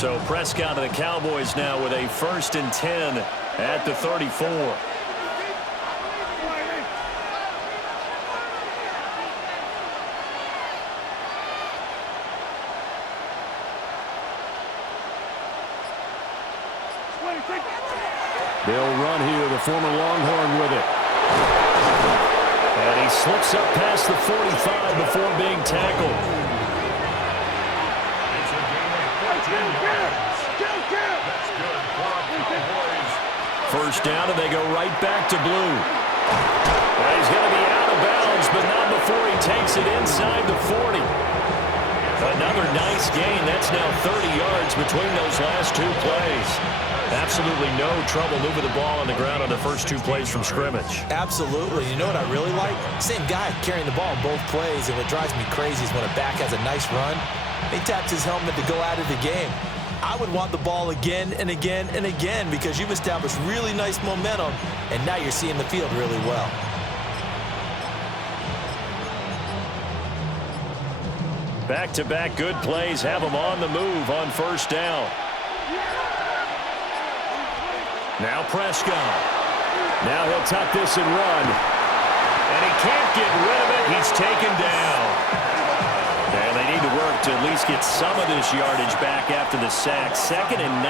So Prescott of the Cowboys now with a 1st and 10 at the 34. They'll run here, the former Longhorn with it. And he slips up past the 45 before being tackled. First down, and they go right back to blue. Well, he's going to be out of bounds, but not before he takes it inside the 40. Another nice gain. That's now 30 yards between those last two plays. Absolutely no trouble moving the ball on the ground on the first two plays from scrimmage. Absolutely. You know what I really like? Same guy carrying the ball in both plays, and what drives me crazy is when a back has a nice run, he taps his helmet to go out of the game. I would want the ball again and again and again because you've established really nice momentum, and now you're seeing the field really well. Back-to-back good plays have him on the move on first down. Now Prescott. Now he'll tuck this and run. And he can't get rid of it. He's taken down. And they need to work to at least get some of this yardage back after the sack. 2nd and 19.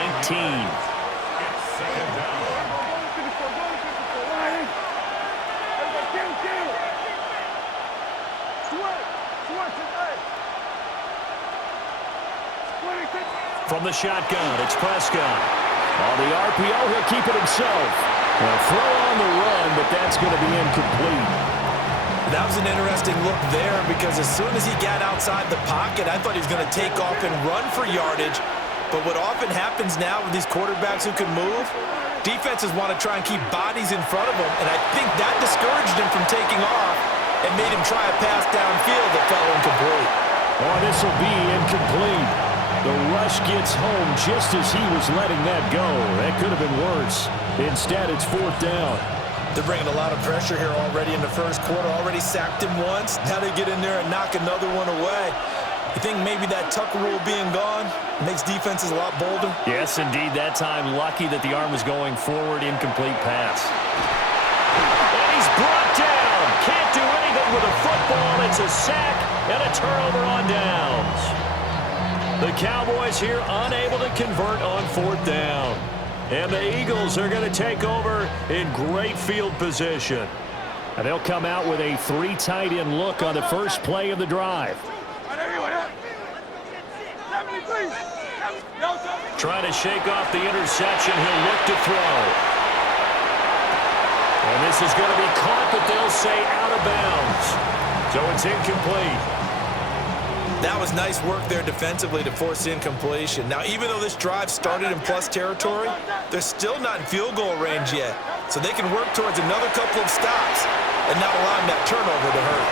From the shotgun, it's Prescott. On the RPO, he'll keep it himself. They'll throw on the run, but that's going to be incomplete. That was an interesting look there because as soon as he got outside the pocket, I thought he was going to take off and run for yardage. But what often happens now with these quarterbacks who can move, defenses want to try and keep bodies in front of them, and I think that discouraged him from taking off and made him try a pass downfield that fell incomplete. Oh, this will be incomplete. The rush gets home just as he was letting that go. That could have been worse. Instead, it's 4th down. They're bringing a lot of pressure here already in the first quarter. Already sacked him once. Now they get in there and knock another one away. You think maybe that tuck rule being gone makes defenses a lot bolder? Yes, indeed. That time, lucky that the arm was going forward. Incomplete pass. And he's brought down. Can't do anything with a football. It's a sack and a turnover on downs. The Cowboys here unable to convert on 4th down. And the Eagles are going to take over in great field position. And they'll come out with a 3 tight end look on the first play of the drive. Trying to shake off the interception. He'll look to throw. And this is going to be caught, but they'll say out of bounds. So it's incomplete. That was nice work there defensively to force incompletion. Now, even though this drive started in plus territory, they're still not in field goal range yet. So they can work towards another couple of stops and not allowing that turnover to hurt.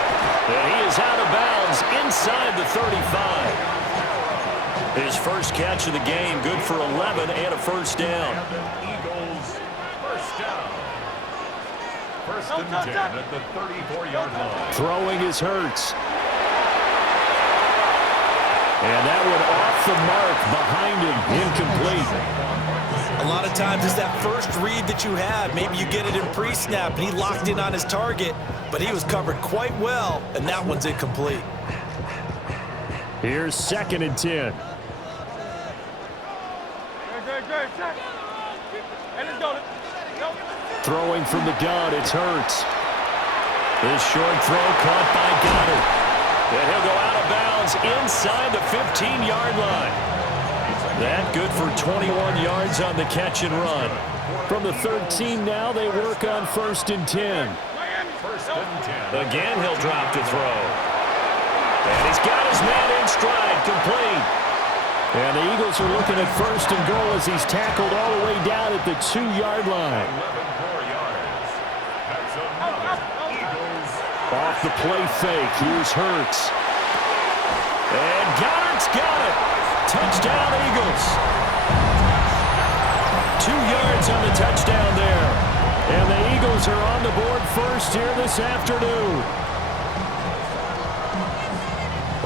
And he is out of bounds inside the 35. His first catch of the game, good for 11 and a first down. Eagles, first down. 1st and 10 at the 34-yard line. Throwing is Hurts. And that one off the mark behind him, incomplete. A lot of times it's that first read that you have. Maybe you get it in pre-snap, and he locked in on his target, but he was covered quite well, and that one's incomplete. Here's 2nd and 10. Throwing from the gun, it's Hurts. This short throw caught by Goddard. And he'll go out of bounds inside the 15-yard line. That good for 21 yards on the catch and run. From the 13 now, they work on 1st and 10. 1st and 10. Again, he'll drop to throw. And he's got his man in stride, complete. And the Eagles are looking at 1st and goal as he's tackled all the way down at the 2-yard line. 11 yards. That's another Eagles. Off the play fake, here's Hurts. And Goddard's got it. Touchdown, Eagles. 2 yards on the touchdown there. And the Eagles are on the board first here this afternoon.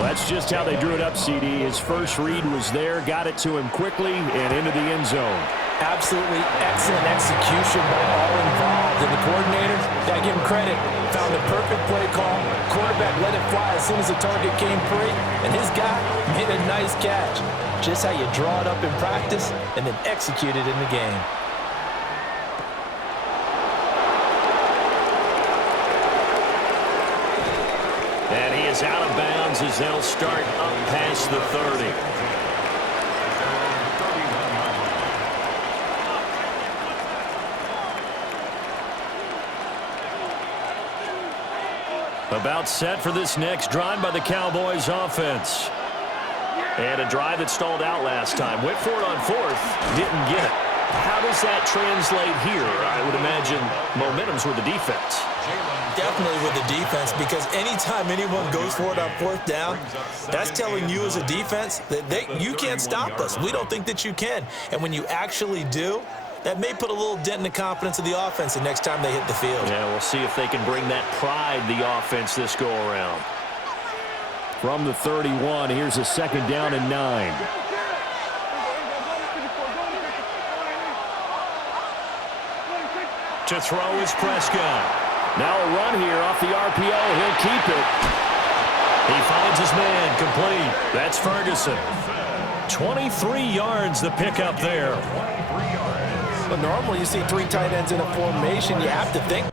Well, that's just how they drew it up, CD. His first read was there, got it to him quickly, and into the end zone. Absolutely excellent execution by all involved. And the coordinator, got to give him credit, found the perfect play call. Quarterback let it fly as soon as the target came free. And his guy made a nice catch. Just how you draw it up in practice and then execute it in the game. And he is out of bounds as they'll start up past the 30. About set for this next drive by the Cowboys offense. And a drive that stalled out last time. Went for it on fourth, didn't get it. How does that translate here? I would imagine momentum's with the defense. Definitely with the defense, because anytime anyone goes for it on fourth down, that's telling you as a defense that you can't stop us. We don't think that you can. And when you actually do, that may put a little dent in the confidence of the offense the next time they hit the field. Yeah, we'll see if they can bring that pride, the offense, this go-around. From the 31, here's a second down and 9. To throw is Prescott. Now a run here off the RPO. He'll keep it. He finds his man complete. That's Ferguson. 23 yards the pickup there. But normally you see 3 tight ends in a formation. You have to think.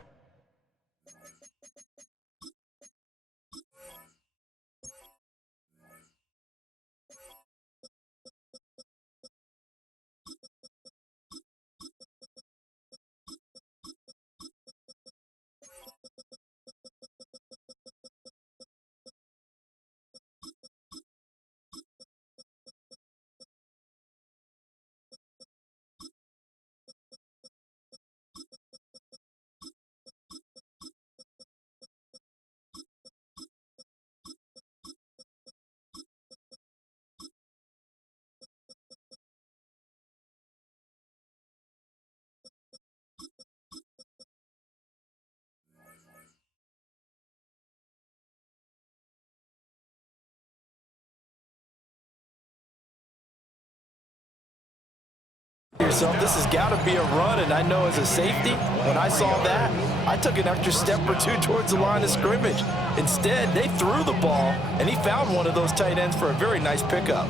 Yourself, this has got to be a run, and I know as a safety, when I saw that, I took an extra step or two towards the line of scrimmage. Instead, they threw the ball, and he found one of those tight ends for a very nice pickup.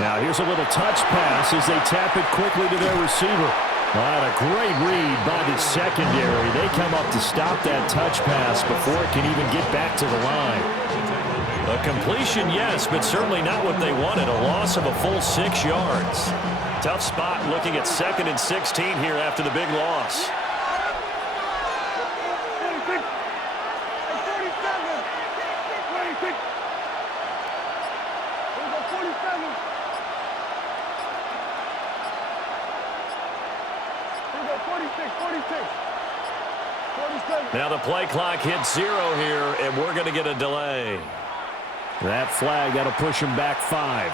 Now here's a little touch pass as they tap it quickly to their receiver. What a great read by the secondary. They come up to stop that touch pass before it can even get back to the line. A completion, yes, but certainly not what they wanted. A loss of a full 6 yards. Tough spot looking at 2nd and 16 here after the big loss. Now the play clock hits 0 here, and we're going to get a delay. That flag, that'll push him back 5.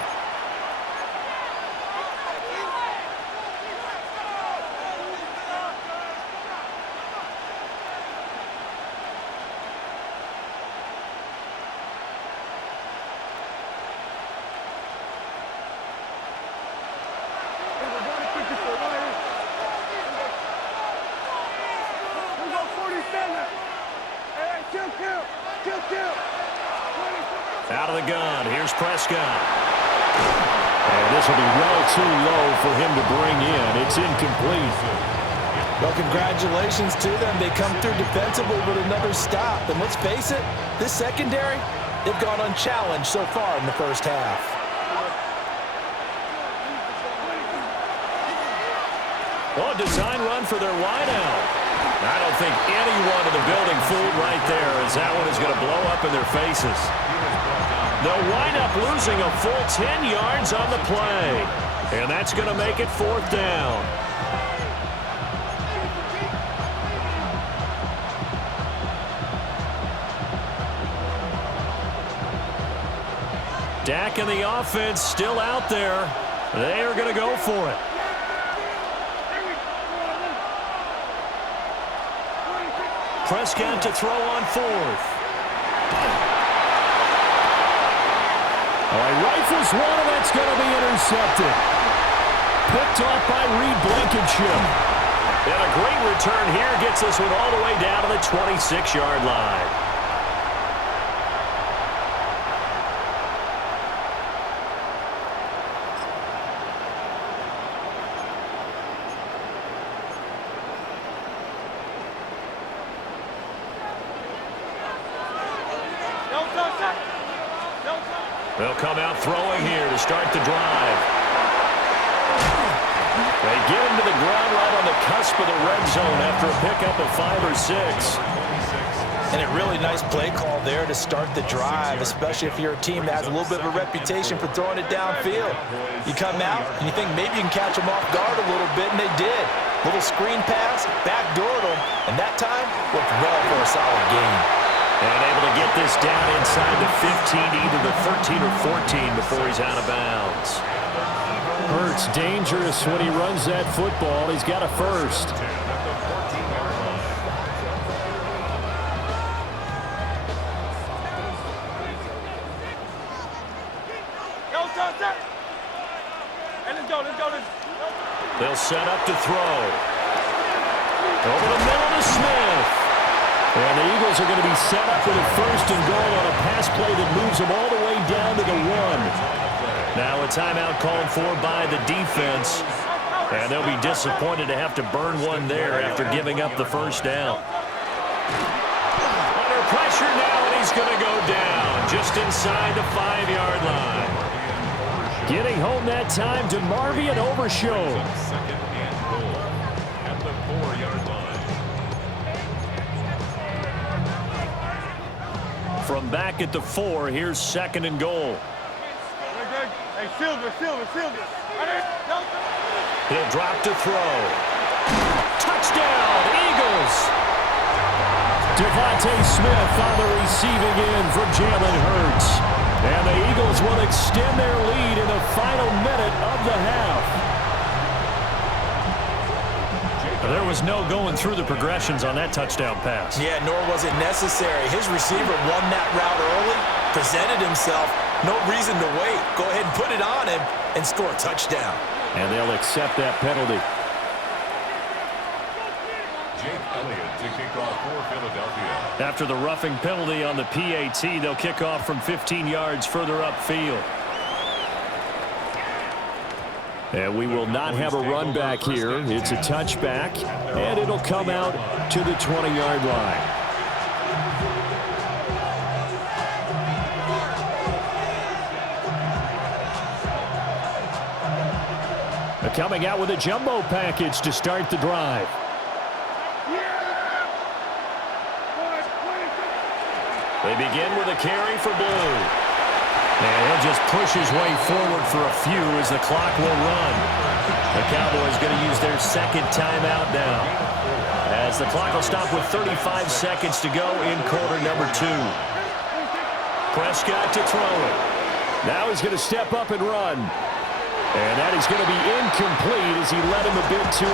Out of the gun, here's Prescott. And this will be well too low for him to bring in. It's incomplete. Well, congratulations to them. They come through defensively with another stop. And let's face it, this secondary, they've gone unchallenged so far in the first half. Well, a design run for their wideout. I don't think anyone in the building fooled right there, as that one is going to blow up in their faces. They'll wind up losing a full 10 yards on the play. And that's going to make it 4th down. Dak and the offense still out there. They are going to go for it. Prescott to throw on fourth. All right, rifles one, and that's going to be intercepted. Picked off by Reed Blankenship. And a great return here gets this one all the way down to the 26-yard line. They'll come out throwing here to start the drive. They get him to the ground right on the cusp of the red zone after a pickup of 5 or 6. And a really nice play call there to start the drive, especially if you're a team that has a little bit of a reputation for throwing it downfield. You come out and you think maybe you can catch them off guard a little bit, and they did. Little screen pass, backdoored them, and that time worked well for a solid gain. And able to get this down inside the 15, either the 13 or 14 before he's out of bounds. Hurts dangerous when he runs that football. He's got a first. They'll set up to throw. Over the middle to Smith. And the Eagles are going to be set up with a first and goal on a pass play that moves them all the way down to the 1. Now a timeout called for by the defense. And they'll be disappointed to have to burn one there after giving up the first down. Under pressure now, and he's going to go down just inside the 5-yard line. Getting home that time to Marvian Overshow. Second and goal at the 4-yard line. From back at the 4, here's second and goal. Hey, Silver. He'll drop to throw. Touchdown, Eagles! Devontae Smith on the receiving end from Jalen Hurts. And the Eagles will extend their lead in the final minute of the half. There was no going through the progressions on that touchdown pass. Yeah, nor was it necessary. His receiver won that route early, presented himself. No reason to wait. Go ahead and put it on him and score a touchdown. And they'll accept that penalty. Jake Elliott to kick off for Philadelphia. After the roughing penalty on the PAT, they'll kick off from 15 yards further upfield. And we will not have a run back here. It's a touchback, and it'll come out to the 20-yard line. They're coming out with a jumbo package to start the drive. They begin with a carry for Blue. And he'll just push his way forward for a few as the clock will run. The Cowboys going to use their second timeout now, as the clock will stop with 35 seconds to go in quarter number 2. Prescott to throw it. Now he's going to step up and run. And that is going to be incomplete as he led him a bit too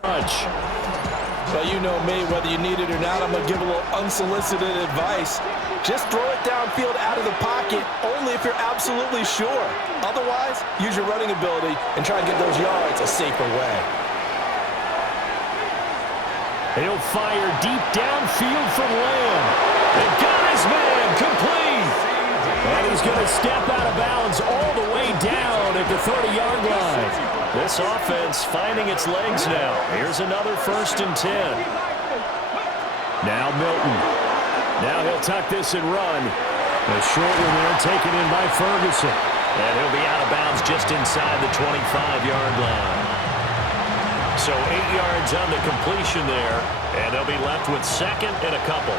much. Well, you know me, whether you need it or not, I'm going to give a little unsolicited advice. Just throw it downfield out of the pocket, only if you're absolutely sure. Otherwise, use your running ability and try and get those yards a safer way. He'll fire deep downfield from Lamb. And got his man complete. And he's going to step out of bounds all the way down at the 30-yard line. This offense finding its legs now. Here's another 1st and 10. Now Milton. Now he'll tuck this and run. A short one there taken in by Ferguson. And he'll be out of bounds just inside the 25-yard line. So 8 yards on the completion there, and they'll be left with second and a couple.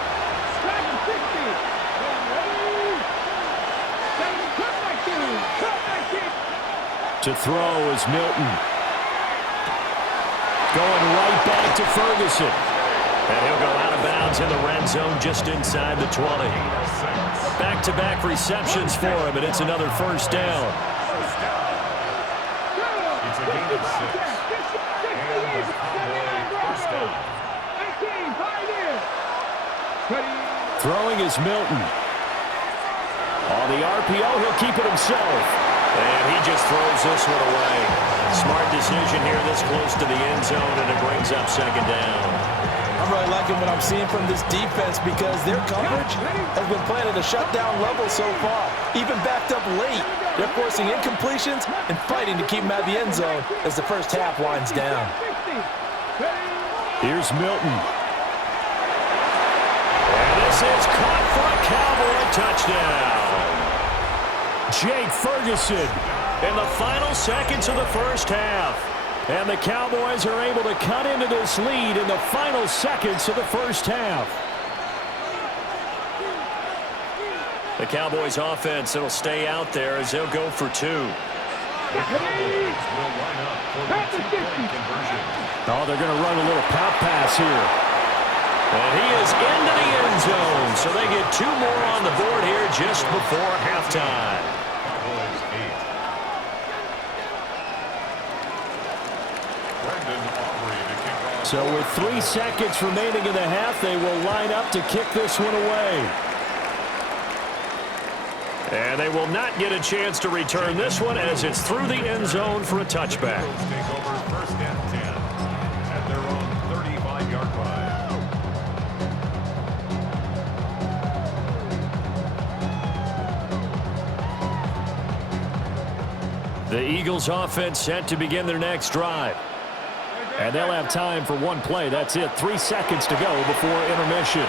To throw is Milton. Going right back to Ferguson. And he'll go out of bounds in the red zone just inside the 20. back-to-back receptions for him, and it's another first down. First down. It's a gain of 6. And the Cowboy first down. Throwing is Milton. On the RPO, he'll keep it himself. And he just throws this one away. Smart decision here this close to the end zone, and it brings up second down. I'm really liking what I'm seeing from this defense because their coverage has been playing at a shutdown level so far. Even backed up late, they're forcing incompletions and fighting to keep them out of the end zone as the first half winds down. Here's Milton. And this is caught for a Cowboy touchdown. Jake Ferguson. In the final seconds of the first half. And the Cowboys are able to cut into this lead in the final seconds of the first half. The Cowboys offense, it'll stay out there as they'll go for 2. The Cowboys will line up for the two-point conversion. Oh, they're going to run a little pop pass here. And he is into the end zone, so they get 2 more on the board here just before halftime. Cowboys 8. Brendan Aubrey to kick off. So with 3 seconds remaining in the half, they will line up to kick this one away. And they will not get a chance to return this one as it's through the end zone for a touchback. Eagles take over first and 10 at their own 35-yard line. The Eagles offense set to begin their next drive. And they'll have time for 1 play. That's it. 3 seconds to go before intermission.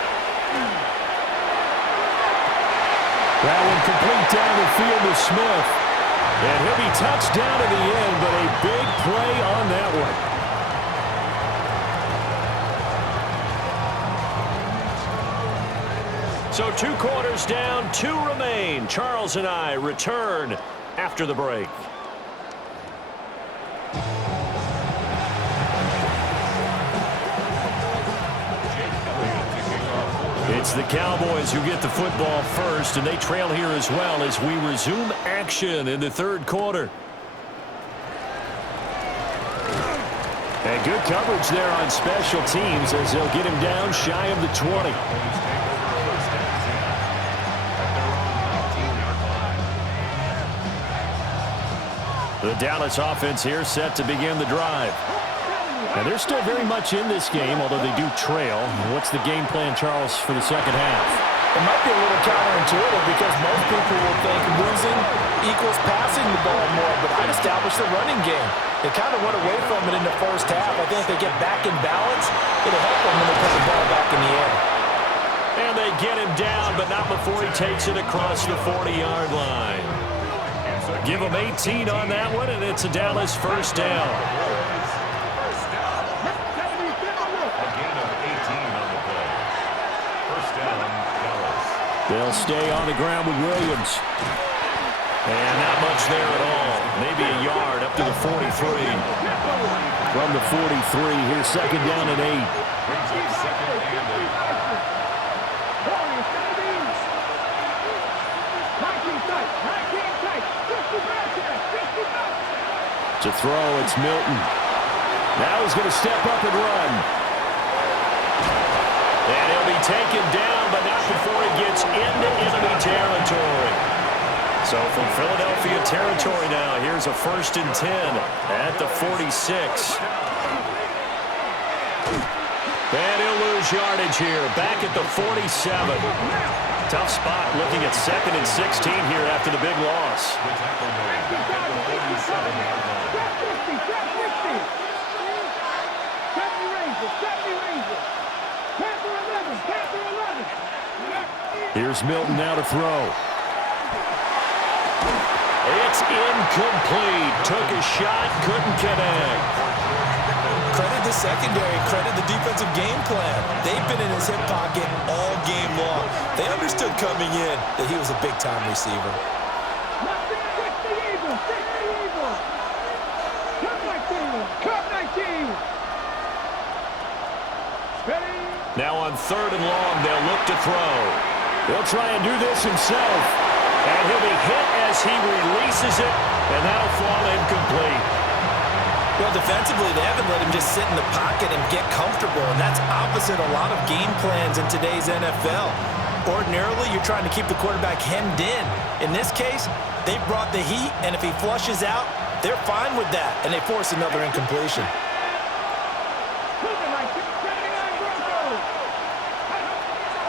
That one complete down the field to Smith. And he'll be touched down at the end, but a big play on that one. So 2 quarters down, 2 remain. Charles and I return after the break. It's the Cowboys who get the football first, and they trail here as well as we resume action in the third quarter. And good coverage there on special teams as they'll get him down shy of the 20. The Dallas offense here set to begin the drive. And they're still very much in this game, although they do trail. What's the game plan, Charles, for the second half? It might be a little counterintuitive because most people will think losing equals passing the ball more, but I'd establish the running game. They kind of went away from it in the first half. I think if they get back in balance, it'll help them when they put the ball back in the air. And they get him down, but not before he takes it across the 40-yard line. Give him 18 on that one, and it's a Dallas first down. They'll stay on the ground with Williams. And not much there at all. Maybe a yard up to the 43. From the 43, here's second down and 8. To throw, it's Milton. Now he's going to step up and run. And he'll be taken down, but not before he gets into enemy territory. So from Philadelphia territory now, here's a 1st and 10 at the 46. And he'll lose yardage here, back at the 47. Tough spot looking at 2nd and 16 here after the big loss. Here's Milton now to throw. It's incomplete. Took a shot, couldn't connect. Credit the secondary, credit the defensive game plan. They've been in his hip pocket all game long. They understood coming in that he was a big-time receiver. Now on 3rd and long, they'll look to throw. He'll try and do this himself. And he'll be hit as he releases it, and that'll fall incomplete. Well, defensively, they haven't let him just sit in the pocket and get comfortable, and that's opposite a lot of game plans in today's NFL. Ordinarily, you're trying to keep the quarterback hemmed in. In this case, they brought the heat, and if he flushes out, they're fine with that, and they force another incompletion.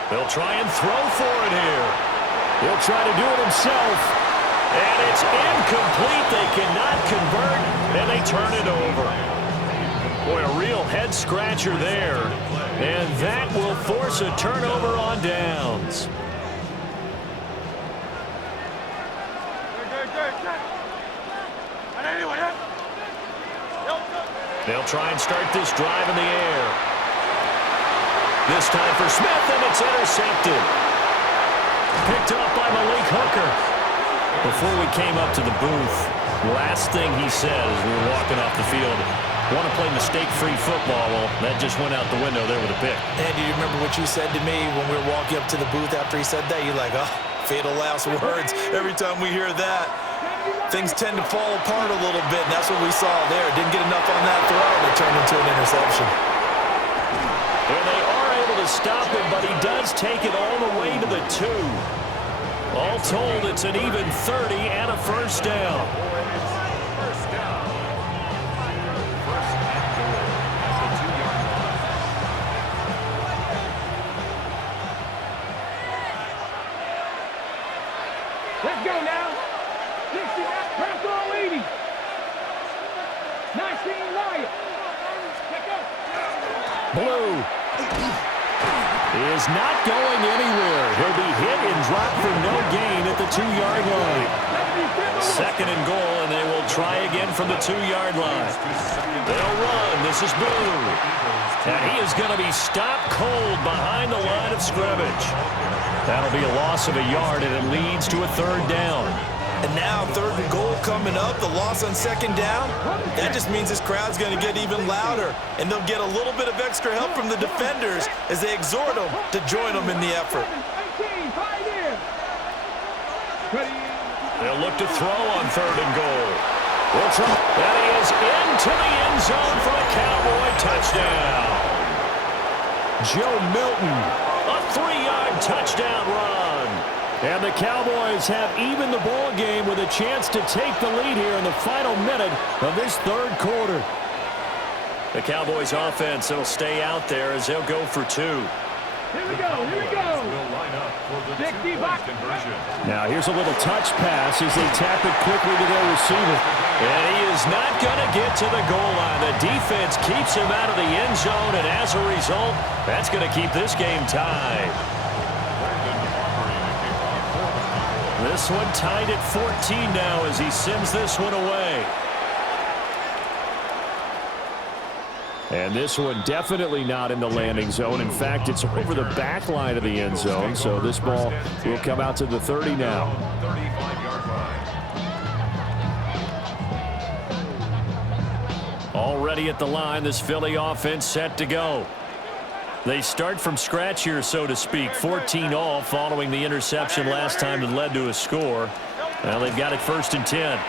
They'll try and throw for it here. He'll try to do it himself. And it's incomplete. They cannot convert, and they turn it over. Boy, a real head-scratcher there. And that will force a turnover on downs. They'll try and start this drive in the air. This time for Smith, and it's intercepted. Picked up by Malik Hooker. Before we came up to the booth, last thing he said as we were walking off the field, want to play mistake-free football. Well, that just went out the window there with a pick. And do you remember what you said to me when we were walking up to the booth after he said that? You're like, oh, fatal last words. Every time we hear that, things tend to fall apart a little bit, and that's what we saw there. Didn't get enough on that throw, and it turned into an interception. And they are able to stop him, but he does take it all the way to the 2. All told, it's an even 30 and a first down. First down. First and goal at the 2-yard line. Let's go now. 60, press on leading. 19, Lion. Check up. Blue is not going anywhere. He'll be hit and dropped for no gain at the 2-yard line. Second and goal, and they will try again from the 2-yard line. They'll run. This is Blue. And he is going to be stopped cold behind the line of scrimmage. That'll be a loss of a yard, and it leads to a third down. And now third and goal coming up, the loss on second down. That just means this crowd's going to get even louder, and they'll get a little bit of extra help from the defenders as they exhort them to join them in the effort. They'll look to throw on third and goal. And he is into the end zone for a Cowboy touchdown. Joe Milton. A 3-yard touchdown run. And the Cowboys have even the ball game with a chance to take the lead here in the final minute of this third quarter. The Cowboys offense will stay out there as they'll go for 2. Here we go, here we go. Will line up for the 2-point conversion. Now here's a little touch pass as they tap it quickly to their receiver. And he is not going to get to the goal line. The defense keeps him out of the end zone, and as a result, that's going to keep this game tied. This one tied at 14 now as he sends this one away. And this one definitely not in the landing zone. In fact, it's over the back line of the end zone, so this ball will come out to the 30 now. 35-yard line. Already at the line, this Philly offense set to go. They start from scratch here, so to speak. 14 all following the interception last time that led to a score. Well, they've got it first and 10. And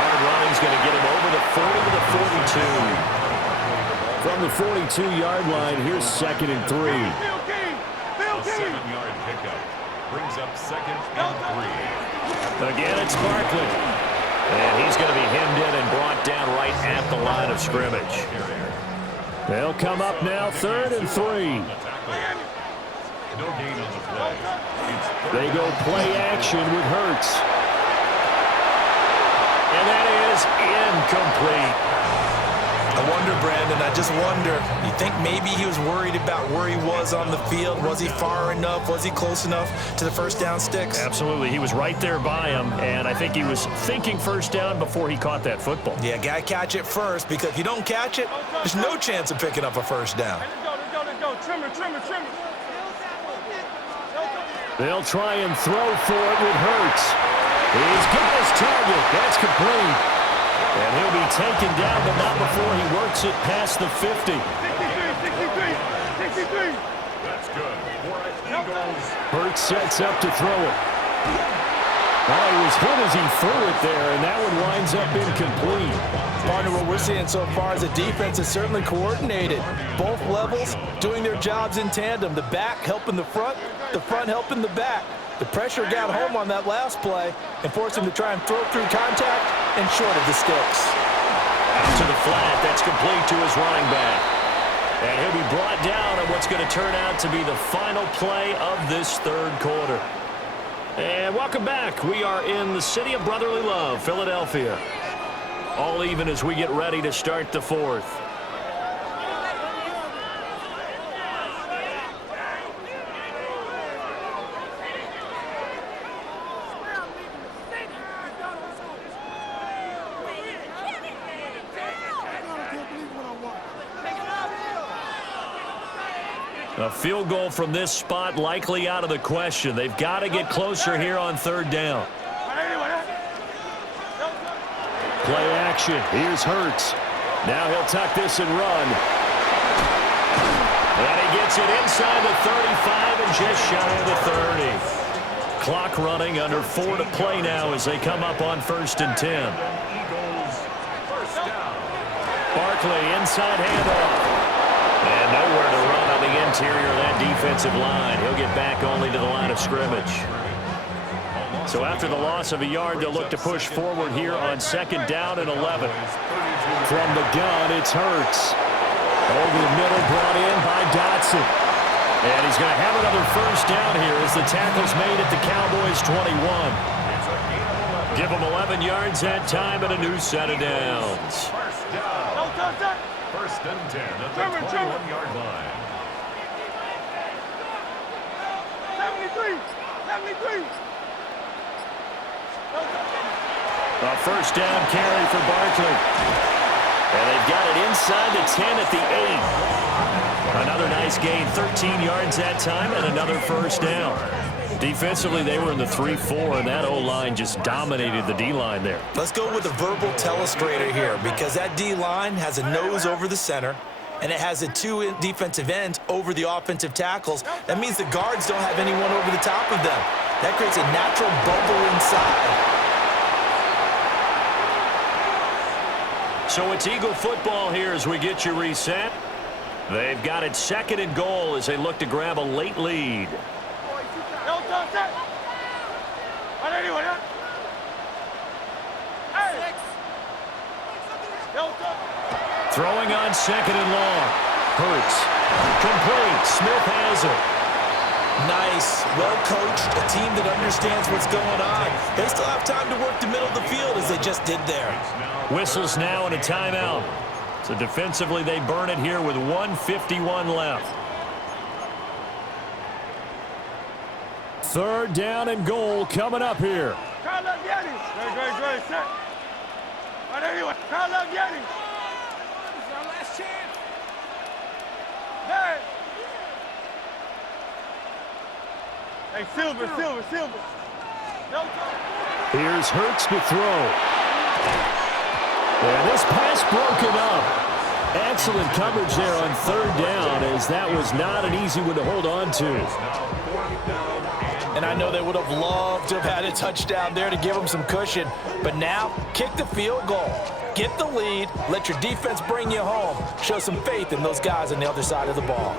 hard running's going to get him over the 40 to the 42. From the 42-yard line, here's second and 3. A 7-yard pickup brings up second and 3. Again, it's Barkley. And he's going to be hemmed in and brought down right at the line of scrimmage. They'll come up now, third and 3. No gain on the play. They go play action with Hurts. And that is incomplete. I wonder, Brandon, I just wonder, you think maybe he was worried about where he was on the field? Was he far enough? Was he close enough to the first down sticks? Absolutely. He was right there by him, and I think he was thinking first down before he caught that football. Yeah, got to catch it first, because if you don't catch it, there's no chance of picking up a first down. Let's go, let's go. Trim it. They'll try and throw for it with Hurts. He's got his target. That's complete. And he'll be taken down, but not before he works it past the 50. 63. That's good for an Eagles. Hurts sets up to throw it. Oh, he was hit as he threw it there, and that one winds up incomplete. Partner, what we're seeing so far is the defense is certainly coordinated. Both levels doing their jobs in tandem. The back helping the front helping the back. The pressure got home on that last play and forced him to try and throw through contact and short of the sticks. Out to the flat. That's complete to his running back. And he'll be brought down on what's going to turn out to be the final play of this third quarter. And welcome back. We are in the city of brotherly love, Philadelphia. All even as we get ready to start the fourth. A field goal from this spot likely out of the question. They've got to get closer here on third down. Play action. Here's Hurts. Now he'll tuck this and run. And he gets it inside the 35 and just shy of the 30. Clock running, under 4 to play now as they come up on 1st and 10. Eagles, first down. Barkley, inside handoff. And nowhere to run on the interior of that defensive line. He'll get back only to the line of scrimmage. So after the loss of a yard, they'll look to push forward here on 2nd down and 11. From the gun, it's Hurts. Over the middle, brought in by Dotson. And he's going to have another first down here as the tackle's made at the Cowboys' 21. Give them 11 yards that time and a new set of downs. First down. 1st and 10 at the 21-yard line. 73. A first down carry for Barkley. And they've got it inside the 10 at the 8. Another nice gain, 13 yards that time, and another first down. Defensively, they were in the 3-4, and that O-line just dominated the D-line there. Let's go with a verbal telestrator here because that D-line has a nose over the center, and it has a 2 defensive ends over the offensive tackles. That means the guards don't have anyone over the top of them. That creates a natural bubble inside. So it's Eagle football here as we get you reset. They've got it 2nd and goal as they look to grab a late lead. Throwing on 2nd and long. Hurts. Complete. Smith has it. Nice. Well coached. A team that understands what's going on. They still have time to work the middle of the field as they just did there. Whistles now and a timeout. So defensively, they burn it here with 1:51 left. 3rd down and goal coming up here. Great, set. Anyway, this is our last chance. Hey, Silver. Here's Hurts to throw. And this pass broken up. Excellent coverage there on 3rd down, as that was not an easy one to hold on to. And I know they would have loved to have had a touchdown there to give them some cushion. But now, kick the field goal. Get the lead. Let your defense bring you home. Show some faith in those guys on the other side of the ball.